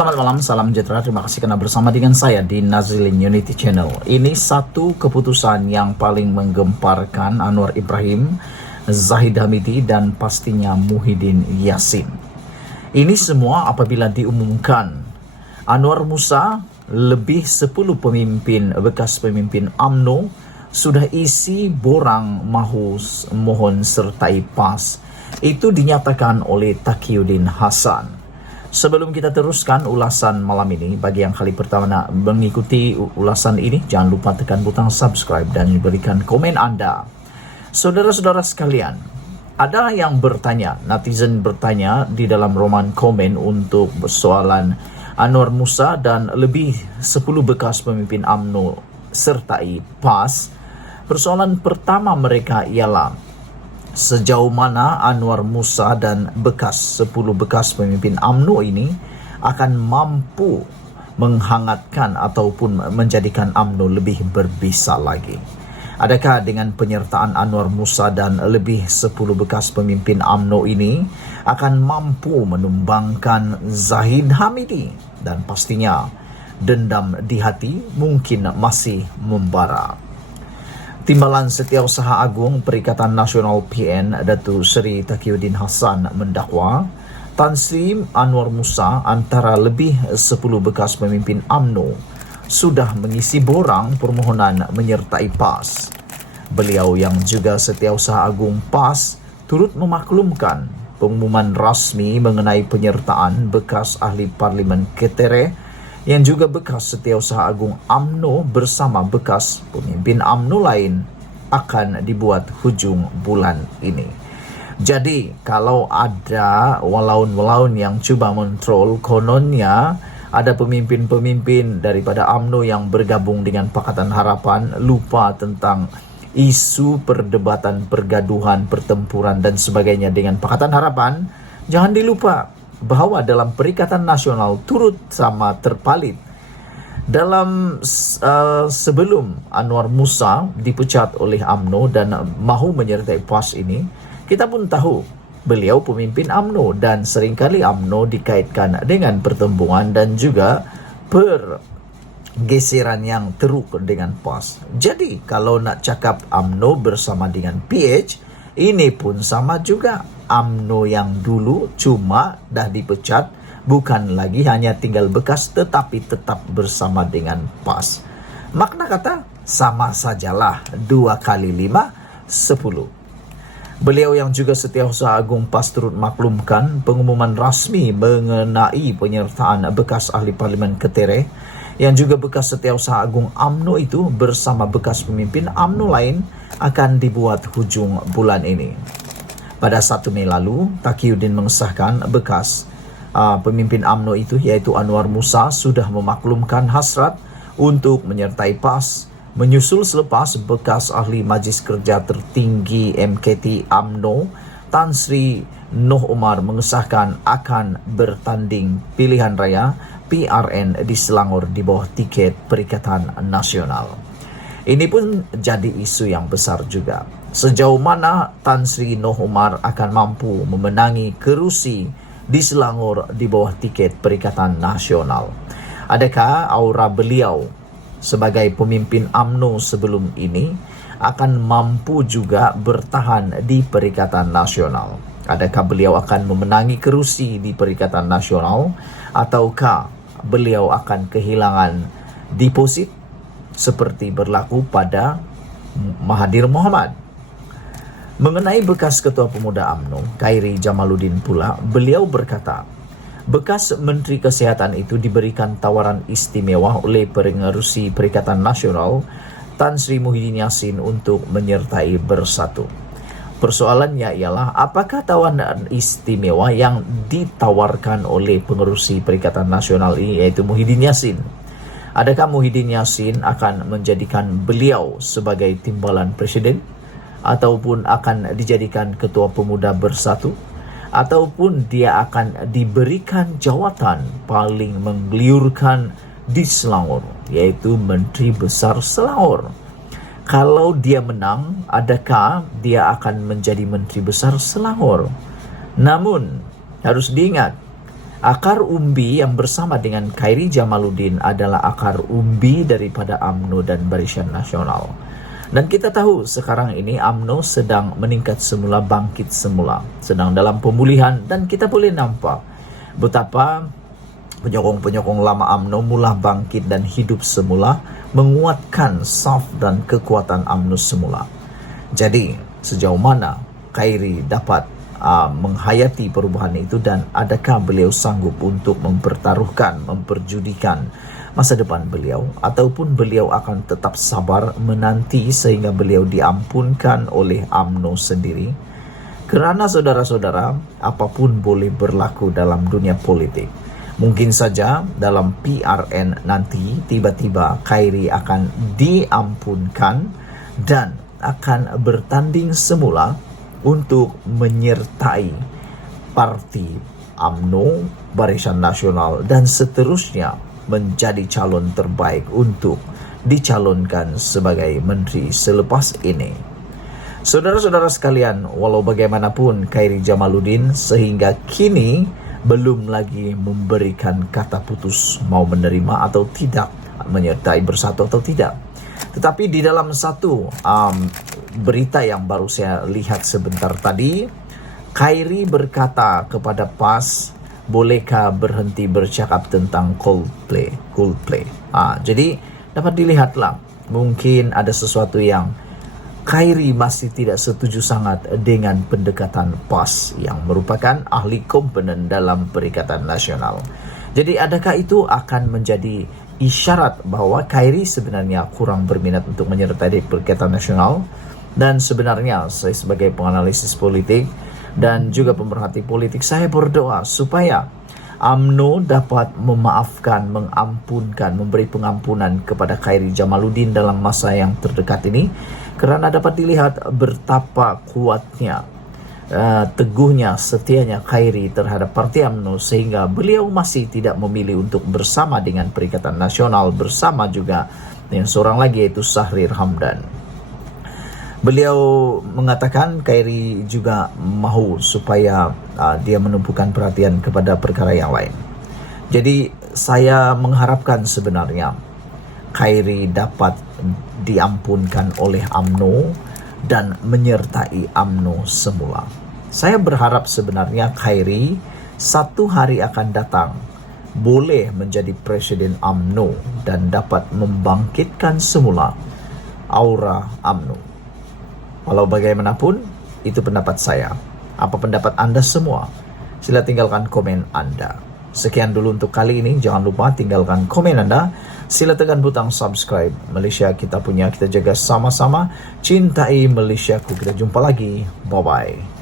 Selamat malam, salam sejahtera. Terima kasih karena bersama dengan saya di Nazilin Unity Channel. Ini satu keputusan yang paling menggemparkan Anwar Ibrahim, Zahid Hamidi, dan pastinya Muhyiddin Yassin. Ini semua apabila diumumkan Anwar Musa lebih 10 bekas pemimpin UMNO sudah isi borang mohon sertai PAS. Itu dinyatakan oleh Taqiyuddin Hasan. Sebelum kita teruskan ulasan malam ini, bagi yang kali pertama nak mengikuti ulasan ini, jangan lupa tekan butang subscribe dan berikan komen Anda. Saudara-saudara sekalian, ada yang bertanya, netizen bertanya di dalam roman komen untuk persoalan Anwar Musa dan lebih 10 bekas pemimpin UMNO sertai PAS. Persoalan pertama mereka ialah sejauh mana Anwar Musa dan 10 bekas pemimpin UMNO ini akan mampu menghangatkan ataupun menjadikan UMNO lebih berbisa lagi. Adakah dengan penyertaan Anwar Musa dan lebih 10 bekas pemimpin UMNO ini akan mampu menumbangkan Zahid Hamidi? Dan pastinya dendam di hati mungkin masih membara. Timbalan Setiausaha Agung Perikatan Nasional PN Datuk Seri Taqiyuddin Hasan mendakwa Tan Sri Anwar Musa antara lebih 10 bekas pemimpin UMNO sudah mengisi borang permohonan menyertai PAS. Beliau yang juga Setiausaha Agung PAS turut memaklumkan pengumuman rasmi mengenai penyertaan bekas ahli Parlimen Ketere yang juga bekas Setiausaha Agung UMNO bersama bekas pemimpin UMNO lain akan dibuat hujung bulan ini. Jadi kalau ada walaun-walaun yang cuba mentrol, kononnya ada pemimpin-pemimpin daripada UMNO yang bergabung dengan Pakatan Harapan lupa tentang isu perdebatan, pergaduhan, pertempuran dan sebagainya dengan Pakatan Harapan, jangan dilupa bahawa dalam Perikatan Nasional turut sama terpalit. Dalam sebelum Anwar Musa dipecat oleh UMNO dan mahu menyertai PAS ini, kita pun tahu beliau pemimpin UMNO dan seringkali UMNO dikaitkan dengan pertembungan dan juga pergeseran yang teruk dengan PAS. Jadi kalau nak cakap UMNO bersama dengan PH, ini pun sama juga. UMNO yang dulu cuma dah dipecat, bukan lagi hanya tinggal bekas tetapi tetap bersama dengan PAS. Makna kata sama sajalah, 2 kali 5, 10. Beliau yang juga Setiausaha Agung PAS turut maklumkan pengumuman rasmi mengenai penyertaan bekas ahli Parlimen Ketere yang juga bekas Setiausaha Agung UMNO itu bersama bekas pemimpin UMNO lain akan dibuat hujung bulan ini. Pada 1 Mei lalu, Taqiyuddin mengesahkan bekas pemimpin UMNO itu iaitu Anwar Musa sudah memaklumkan hasrat untuk menyertai PAS menyusul selepas bekas ahli Majlis Kerja Tertinggi MKT UMNO Tan Sri Noh Omar mengesahkan akan bertanding pilihan raya PRN di Selangor di bawah tiket Perikatan Nasional. Ini pun jadi isu yang besar juga. Sejauh mana Tan Sri Noh Omar akan mampu memenangi kerusi di Selangor di bawah tiket Perikatan Nasional? Adakah aura beliau sebagai pemimpin UMNO sebelum ini akan mampu juga bertahan di Perikatan Nasional? Adakah beliau akan memenangi kerusi di Perikatan Nasional ataukah beliau akan kehilangan deposit seperti berlaku pada Mahathir Mohamad? Mengenai bekas Ketua Pemuda UMNO, Khairi Jamaluddin pula, beliau berkata, bekas Menteri Kesihatan itu diberikan tawaran istimewa oleh pengerusi Perikatan Nasional Tan Sri Muhyiddin Yassin untuk menyertai bersatu. Persoalannya ialah apakah tawaran istimewa yang ditawarkan oleh pengerusi Perikatan Nasional ini yaitu Muhyiddin Yassin? Adakah Muhyiddin Yassin akan menjadikan beliau sebagai timbalan presiden? Ataupun akan dijadikan Ketua Pemuda Bersatu? Ataupun dia akan diberikan jawatan paling menggeliurkan di Selangor, yaitu Menteri Besar Selangor? Kalau dia menang, adakah dia akan menjadi Menteri Besar Selangor? Namun, harus diingat, Akar umbi yang bersama dengan Khairi Jamaluddin adalah akar umbi daripada UMNO dan Barisan Nasional. Dan kita tahu sekarang ini UMNO sedang meningkat semula, bangkit semula, sedang dalam pemulihan, dan kita boleh nampak betapa penyokong-penyokong lama UMNO mula bangkit dan hidup semula, menguatkan saf dan kekuatan UMNO semula. Jadi sejauh mana Khairi dapat menghayati perubahan itu, dan adakah beliau sanggup untuk mempertaruhkan, memperjudikan masa depan beliau, ataupun beliau akan tetap sabar menanti sehingga beliau diampunkan oleh UMNO sendiri? Kerana saudara-saudara, apapun boleh berlaku dalam dunia politik. Mungkin saja dalam PRN nanti tiba-tiba Khairi akan diampunkan dan akan bertanding semula untuk menyertai parti UMNO, Barisan Nasional, dan seterusnya menjadi calon terbaik untuk dicalonkan sebagai menteri selepas ini. Saudara-saudara sekalian, walau bagaimanapun Khairi Jamaluddin sehingga kini belum lagi memberikan kata putus mau menerima atau tidak, menyertai bersatu atau tidak. Tetapi di dalam satu berita yang baru saya lihat sebentar tadi, Khairi berkata kepada PAS, bolehkah berhenti bercakap tentang Coldplay. Jadi dapat dilihatlah, mungkin ada sesuatu yang Khairi masih tidak setuju sangat dengan pendekatan PAS yang merupakan ahli kompeten dalam Perikatan Nasional. Jadi adakah itu akan menjadi isyarat bahwa Khairi sebenarnya kurang berminat untuk menyertai di Perikatan Nasional? Dan sebenarnya saya sebagai penganalisis politik dan juga pemerhati politik, saya berdoa supaya UMNO dapat memaafkan, mengampunkan, memberi pengampunan kepada Khairi Jamaluddin dalam masa yang terdekat ini, kerana dapat dilihat betapa kuatnya, teguhnya, setianya Khairi terhadap partai UMNO, sehingga beliau masih tidak memilih untuk bersama dengan Perikatan Nasional, bersama juga dengan seorang lagi yaitu Syahrir Hamdan. Beliau mengatakan Khairi juga mahu supaya dia menumpukan perhatian kepada perkara yang lain. Jadi saya mengharapkan sebenarnya Khairi dapat diampunkan oleh UMNO dan menyertai UMNO semula. Saya berharap sebenarnya Khairi satu hari akan datang boleh menjadi presiden UMNO dan dapat membangkitkan semula aura UMNO. Walau bagaimanapun, itu pendapat saya. Apa pendapat Anda semua? Sila tinggalkan komen Anda. Sekian dulu untuk kali ini. Jangan lupa tinggalkan komen Anda. Sila tekan butang subscribe. Malaysia kita punya, kita jaga sama-sama. Cintai Malaysiaku. Kita jumpa lagi. Bye-bye.